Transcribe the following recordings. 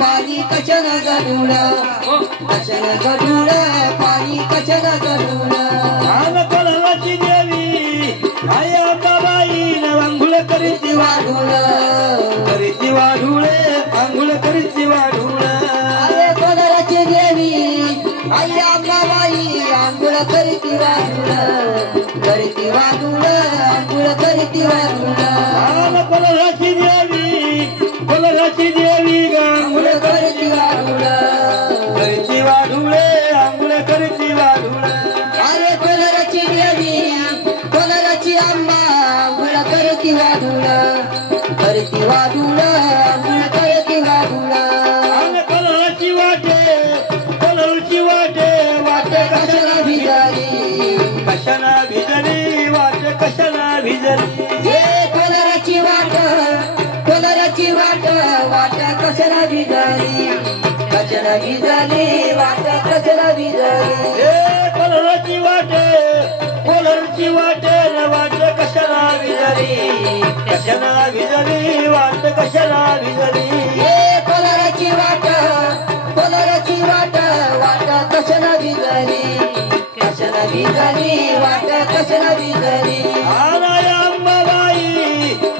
पाणी कचन गडूळ कचन गडूळ पाणी कचन गडूळ कोणाची देवी आया बाबाई आंघोळ करीती वाढूळ आंघोळ करीती वाढूळ अरे कोणाची देवी आया बाबाई आंघोळ करीती वाढूळ आंघोळ करीती वाढूळ कोणाची देवी आंघोळ करीती वाढूळ आंघोळ करीती वाढूळ अरे कोणाची देवी कोणाची आंबा आंघोळ करीती वाढूळ आंघोळ करीती वाढूळ कोणाची वाटे कशाला भिजारी वाटे कशाला भिजली हे कोणाची वाट कशाला भिजारी वाट कशाला भिजारी हे कोणाची वाटे वाटे कशाला भिजली वाट कशाला भिजली हे कोणाची वाट कशाला भिजारी वाट कशाला भिजारी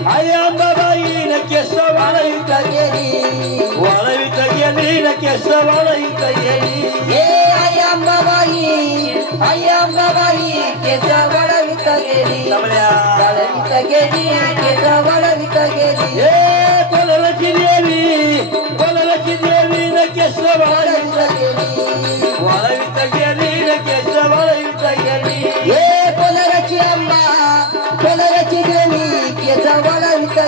आई अंबाबाई न केस वाळीत गेली न केस वाळीत गेली हे आई अंबाबाई केस वाढवित गेली केस वाढवित गेली हे कोणाची देवी न केस वाढवित गेली न केस वाळीत गेली हे कोणाची आंबा कोणाची देवी केस वाढवित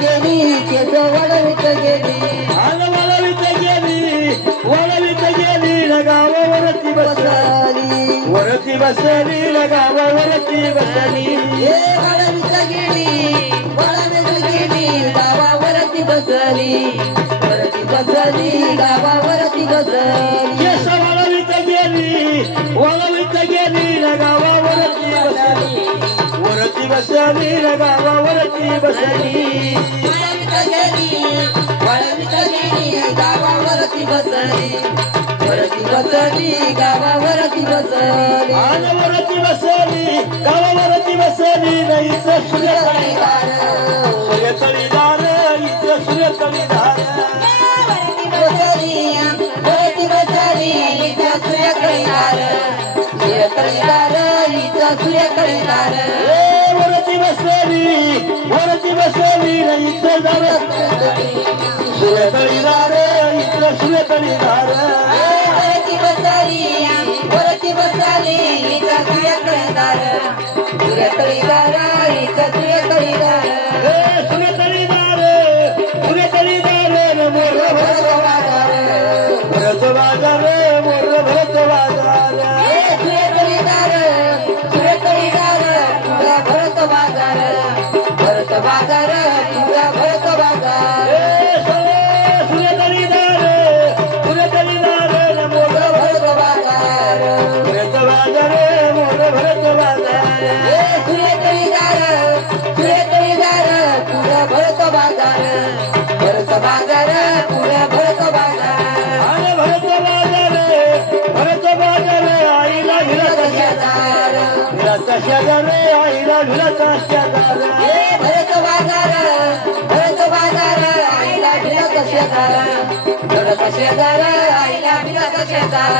गेली केस वाढवित गेली वळवित गेली न गावावरती बसली न गावावरती बसली हे वाढवित गेली गावावरती बसली गावावरती बसली केस वळवित गेली न गावावरती बसली बसली न गावावरती बसली वाढवित गेली गावावरती बसली गावावरती बसली आनवरती बसली गावावरती बसली नाहीच सूर्यतळीदार सूर्यतळीदार वरती बसली सूर्यकळीदार सूर्यकळीदार वरती बसली नाहीच सूर्यतळीदार इथं सूर्यतळीदार वरती बसली सूर्यकळीदार सूर्यकळीदार सूर्यकळीदार मोर भरत बाजार मोर भरत बाजार सूर्यकळीदार पुरा भरत बाजार पुरा भरत बाजार सूर्यतळीदार मोर भरत बाजार भरत बाजार मोर भरत बाजार सूर्यकळीदार पुरा भरत बाजार पुरा भरत बाजार आणि भरत बाजार आईला भिलाचा शेजार आईला भिलाचा शेजार भरत बाजार आईला भिलाचा शेजार आईला भिलाचा शेजार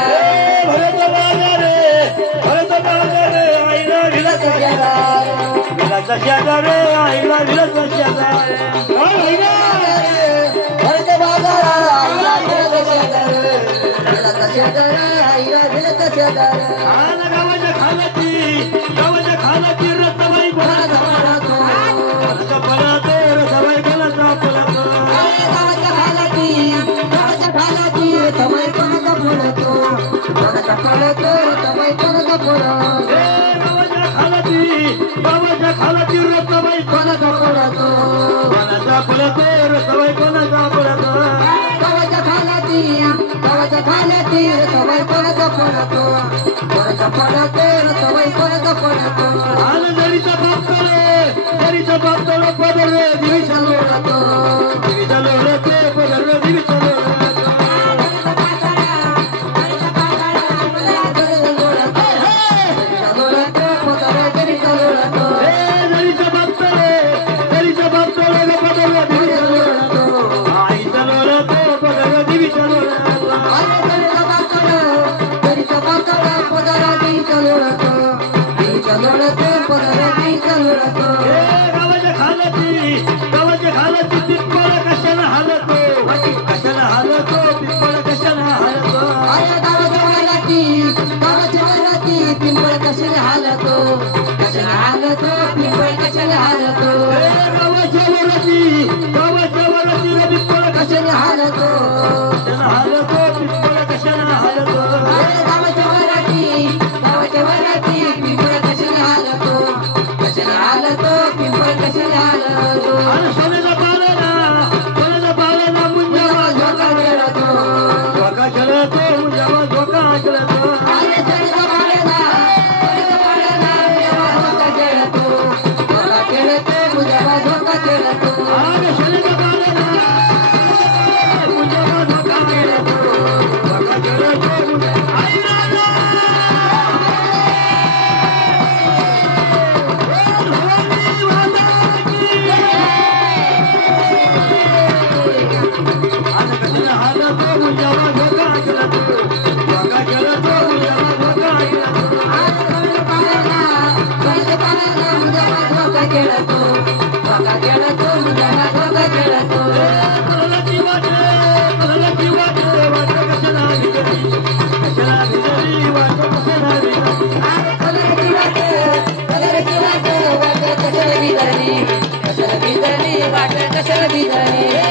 भरत बाजार आईला भिलाचा शेजार आईला भिलाचा शेजार भरत बाजार आईला भिलाचा शेजार आईला भिलाचा शेजार गावाच्या खानाची रत्नाबाई कोणाचा पळतो रत्नाबाई कोणाचा पळतो गावाच्या खानाची रत्नाबाई कोणाचा पळतो रत्नाबाई कोणाचा पळतो गावाच्या खानाची रत्नाबाई कोणाचा पळतो रत्नाबाई कोणाचा पळतो गावाच्या खानाची रत्नाबाई कोणाचा पळतो रत्नाबाई कोणाचा पळतो आणि जरीचा बाप तोला पदर दिवीचा लोळतो बिगडे